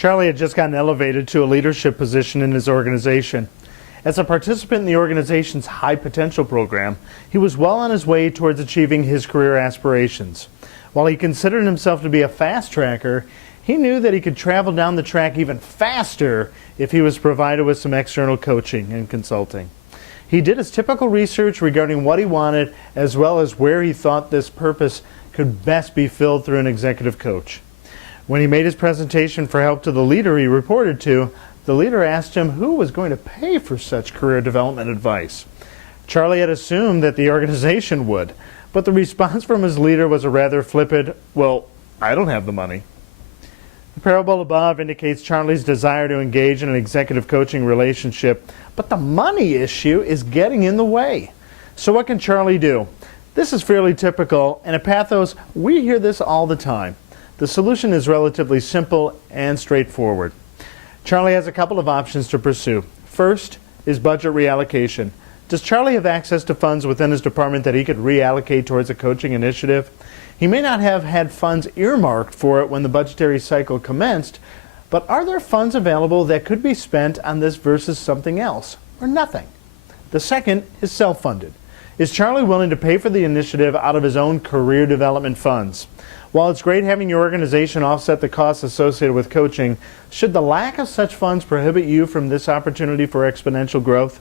Charlie had just gotten elevated to a leadership position in his organization. As a participant in the organization's High Potential program, he was well on his way towards achieving his career aspirations. While he considered himself to be a fast tracker, he knew that he could travel down the track even faster if he was provided with some external coaching and consulting. He did his typical research regarding what he wanted, as well as where he thought this purpose could best be filled through an executive coach. When he made his presentation for help to the leader he reported to, the leader asked him who was going to pay for such career development advice. Charlie had assumed that the organization would, but the response from his leader was a rather flippant, "Well, I don't have the money." The parable above indicates Charlie's desire to engage in an executive coaching relationship, but the money issue is getting in the way. So what can Charlie do? This is fairly typical, and at Pathos, we hear this all the time. The solution is relatively simple and straightforward. Charlie has a couple of options to pursue. First is budget reallocation. Does Charlie have access to funds within his department that he could reallocate towards a coaching initiative? He may not have had funds earmarked for it when the budgetary cycle commenced, but are there funds available that could be spent on this versus something else, or nothing? The second is self-funded. Is Charlie willing to pay for the initiative out of his own career development funds? While it's great having your organization offset the costs associated with coaching, should the lack of such funds prohibit you from this opportunity for exponential growth?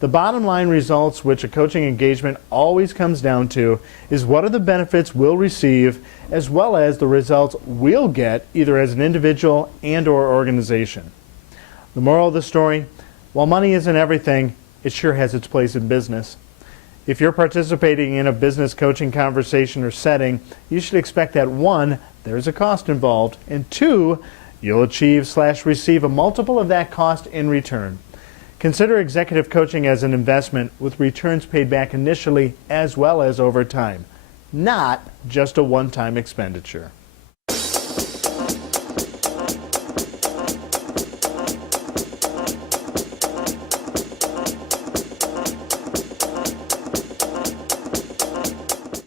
The bottom line results, which a coaching engagement always comes down to, is what are the benefits we'll receive, as well as the results we'll get either as an individual and/or organization. The moral of the story, while money isn't everything, it sure has its place in business. If you're participating in a business coaching conversation or setting, you should expect that 1, there's a cost involved, and 2, you'll achieve/receive a multiple of that cost in return. Consider executive coaching as an investment with returns paid back initially as well as over time, not just a one-time expenditure.